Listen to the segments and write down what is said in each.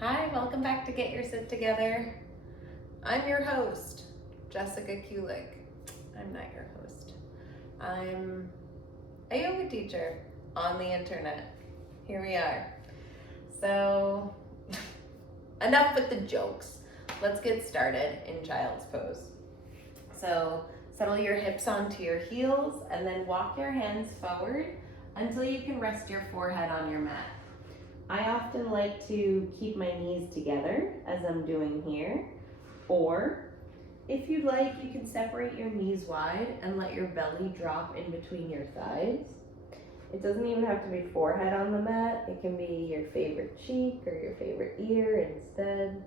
Hi, welcome back to Get Your Sit Together. I'm your host, Jessica Kulick. I'm not your host. I'm a yoga teacher on the internet. Here we are. So, enough with the jokes. Let's get started in child's pose. So, settle your hips onto your heels and then walk your hands forward until you can rest your forehead on your mat. I often like to keep my knees together as I'm doing here, or if you'd like, you can separate your knees wide and let your belly drop in between your thighs. It doesn't even have to be forehead on the mat. It can be your favorite cheek or your favorite ear instead.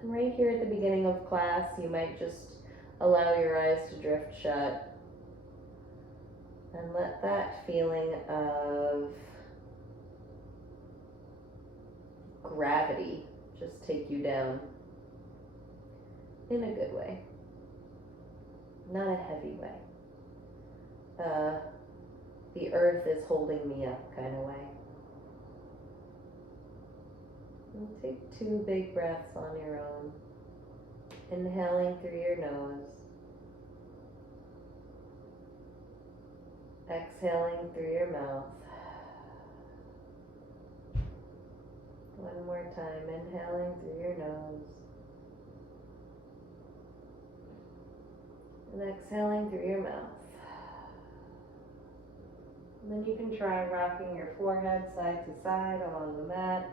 And right here at the beginning of class, you might just allow your eyes to drift shut and let that feeling of gravity just take you down in a good way, not a heavy way. The earth is holding me up kind of way. And take 2 big breaths on your own, inhaling through your nose, exhaling through your mouth. One more time, inhaling through your nose and exhaling through your mouth. And then you can try rocking your forehead side to side along the mat,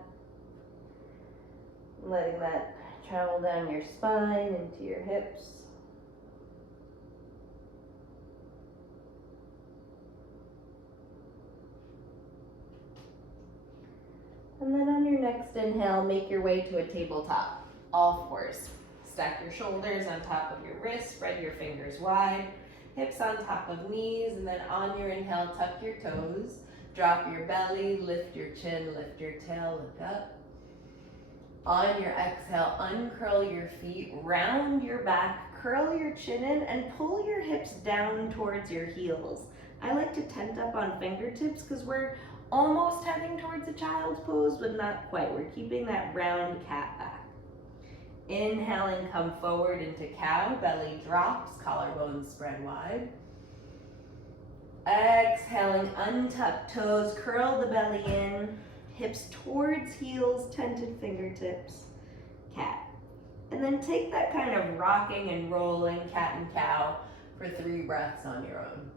letting that travel down your spine into your hips. And then on your next inhale, make your way to a tabletop, all fours. Stack your shoulders on top of your wrists, spread your fingers wide, hips on top of knees, and then on your inhale, tuck your toes, drop your belly, lift your chin, lift your tail, look up. On your exhale, uncurl your feet, round your back, curl your chin in, and pull your hips down towards your heels. I like to tent up on fingertips because we're almost heading towards a child's pose, but not quite. We're keeping that round cat back. Inhaling, come forward into cow, belly drops, collarbones spread wide. Exhaling, untuck toes, curl the belly in, hips towards heels, tented fingertips, cat. And then take that kind of rocking and rolling cat and cow for 3 breaths on your own.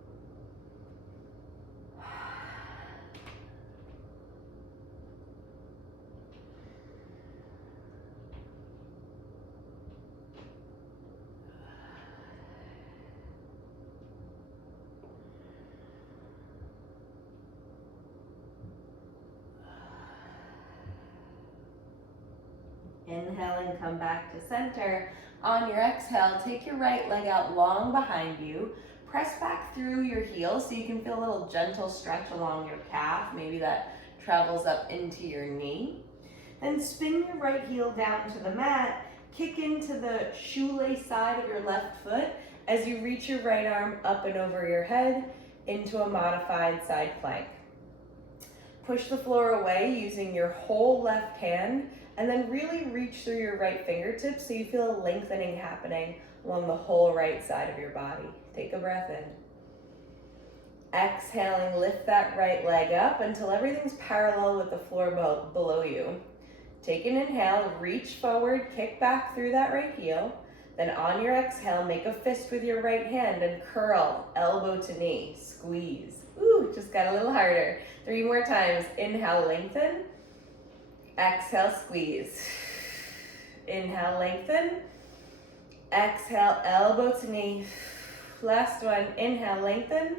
Inhaling, come back to center. On your exhale, take your right leg out long behind you. Press back through your heels so you can feel a little gentle stretch along your calf. Maybe that travels up into your knee. Then spin your right heel down to the mat. Kick into the shoelace side of your left foot as you reach your right arm up and over your head into a modified side plank. Push the floor away using your whole left hand and then really reach through your right fingertips so you feel a lengthening happening along the whole right side of your body. Take a breath in. Exhaling, lift that right leg up until everything's parallel with the floor below you. Take an inhale, reach forward, kick back through that right heel. Then on your exhale, make a fist with your right hand and curl, elbow to knee, squeeze. Ooh, just got a little harder. 3 more times. Inhale, lengthen. Exhale, squeeze. Inhale, lengthen. Exhale, elbow to knee. Last one. Inhale, lengthen.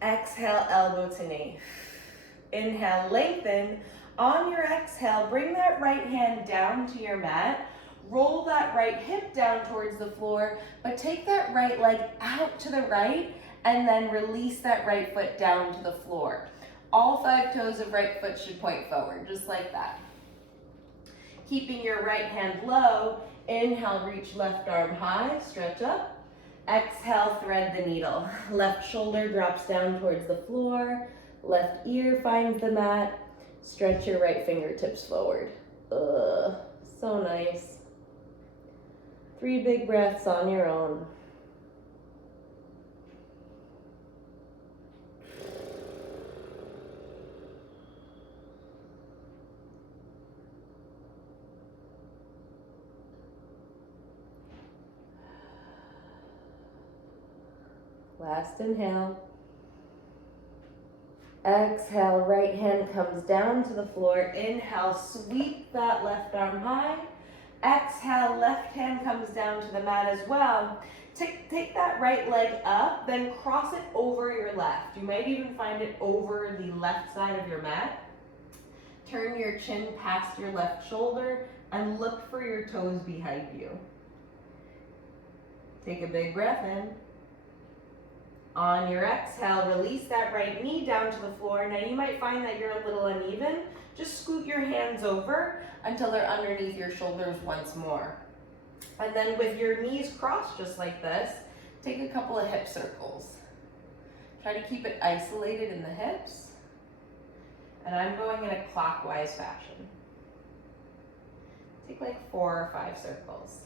Exhale, elbow to knee. Inhale, lengthen. On your exhale, bring that right hand down to your mat. Roll that right hip down towards the floor, but take that right leg out to the right and then release that right foot down to the floor. All 5 toes of right foot should point forward, just like that. Keeping your right hand low, inhale, reach left arm high, stretch up. Exhale, thread the needle. Left shoulder drops down towards the floor. Left ear finds the mat. Stretch your right fingertips forward. So nice. 3 big breaths on your own. Last inhale. Exhale, right hand comes down to the floor. Inhale, sweep that left arm high. Exhale, left hand comes down to the mat as well. Take that right leg up, then cross it over your left. You might even find it over the left side of your mat. Turn your chin past your left shoulder and look for your toes behind you. Take a big breath in. On your exhale, release that right knee down to the floor. Now you might find that you're a little uneven. Just scoot your hands over until they're underneath your shoulders once more. And then with your knees crossed just like this, take a couple of hip circles. Try to keep it isolated in the hips. And I'm going in a clockwise fashion. Take like 4 or 5 circles.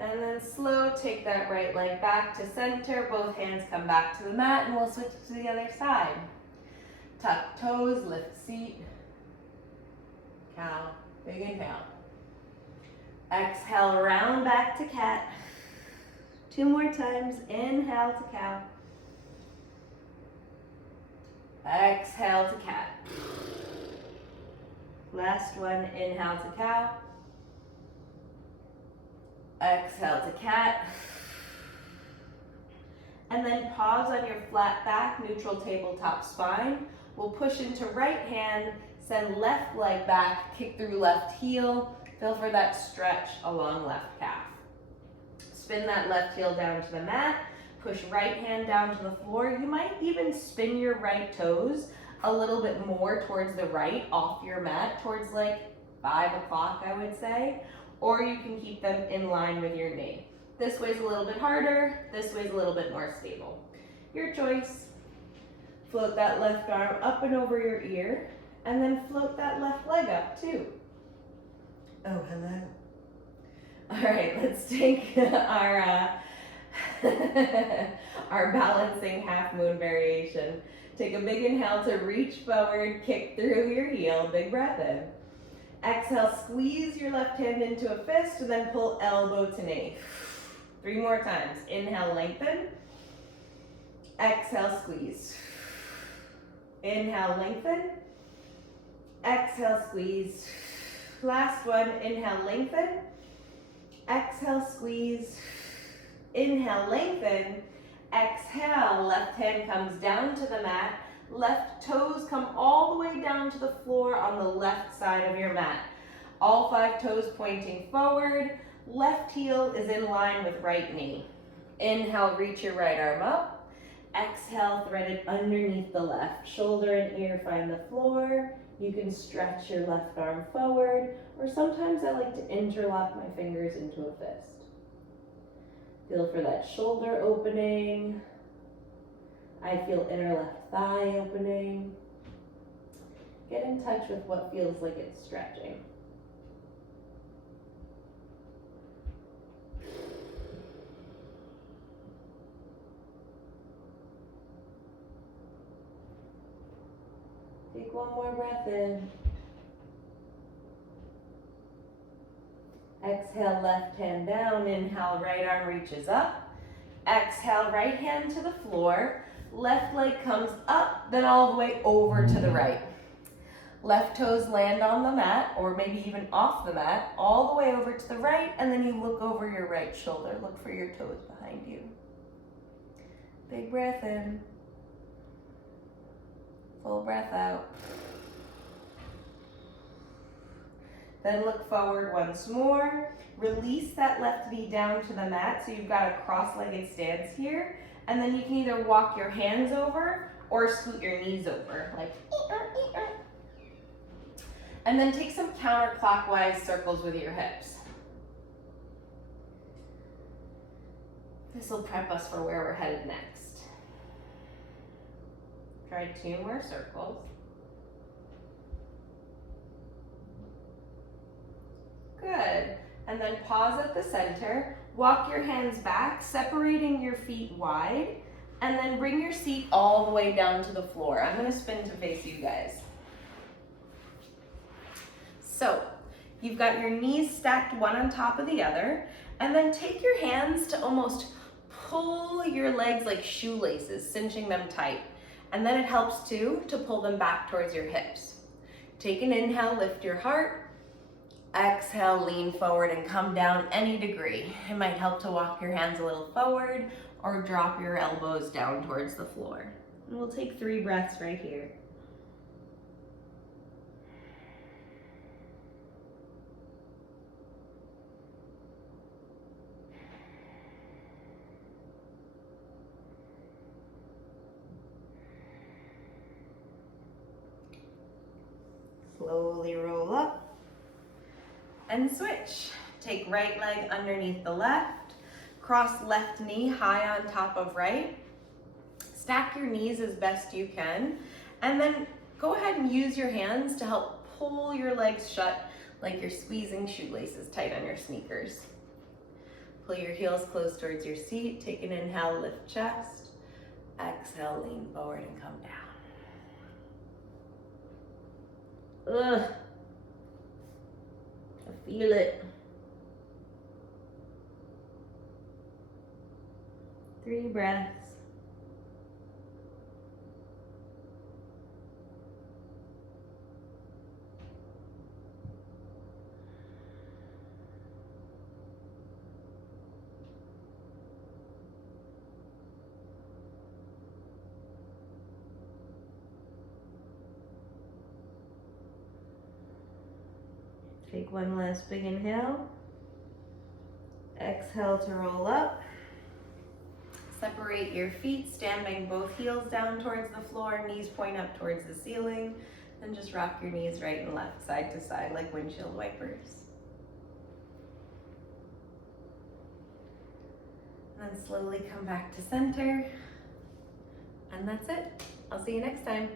And then slow, take that right leg back to center. Both hands come back to the mat and we'll switch to the other side. Tuck toes, lift seat. Cow, big inhale. Exhale, round back to cat. 2 more times, inhale to cow. Exhale to cat. Last one, inhale to cow. Exhale to cat. And then pause on your flat back, neutral tabletop spine. We'll push into right hand, send left leg back, kick through left heel. Feel for that stretch along left calf. Spin that left heel down to the mat. Push right hand down to the floor. You might even spin your right toes a little bit more towards the right off your mat, towards like 5 o'clock, I would say. Or you can keep them in line with your knee. This way's a little bit harder, this way's a little bit more stable. Your choice. Float that left arm up and over your ear, and then float that left leg up too. Oh, hello. All right, let's take our our balancing half moon variation. Take a big inhale to reach forward, kick through your heel, big breath in. Exhale, squeeze your left hand into a fist and then pull elbow to knee. 3 more times. Inhale, lengthen. Exhale, squeeze. Inhale, lengthen. Exhale, squeeze. Last one, inhale, lengthen. Exhale, squeeze. Inhale, lengthen. Exhale, left hand comes down to the mat. Left toes come all the way down to the floor on the left side of your mat. All 5 toes pointing forward. Left heel is in line with right knee. Inhale, reach your right arm up. Exhale, thread it underneath the left. Shoulder and ear find the floor. You can stretch your left arm forward, or sometimes I like to interlock my fingers into a fist. Feel for that shoulder opening. I feel inner left thigh opening. Get in touch with what feels like it's stretching. Take one more breath in. Exhale, left hand down. Inhale, right arm reaches up. Exhale, right hand to the floor. Left leg comes up, then all the way over to the right. Left toes land on the mat, or maybe even off the mat, all the way over to the right, and then you look over your right shoulder. Look for your toes behind you. Big breath in. Full breath out. Then look forward once more. Release that left knee down to the mat, so you've got a cross-legged stance here. And then you can either walk your hands over or scoot your knees over, like and then take some counterclockwise circles with your hips. This will prep us for where we're headed next. Try 2 more circles. Good. And then pause at the center. Walk your hands back, separating your feet wide, and then bring your seat all the way down to the floor. I'm gonna spin to face you guys. So, you've got your knees stacked one on top of the other, and then take your hands to almost pull your legs like shoelaces, cinching them tight. And then it helps too to pull them back towards your hips. Take an inhale, lift your heart. Exhale, lean forward and come down any degree. It might help to walk your hands a little forward or drop your elbows down towards the floor. And we'll take 3 breaths right here. Slowly roll up and switch. Take right leg underneath the left, cross left knee high on top of right, stack your knees as best you can, and then go ahead and use your hands to help pull your legs shut like you're squeezing shoelaces tight on your sneakers. Pull your heels close towards your seat, take an inhale, lift chest, exhale, lean forward and come down. Ugh. I feel it. 3 breaths. Take one last big inhale. Exhale to roll up. Separate your feet, standing both heels down towards the floor, knees point up towards the ceiling, and just rock your knees right and left, side to side like windshield wipers. And then slowly come back to center. And that's it. I'll see you next time.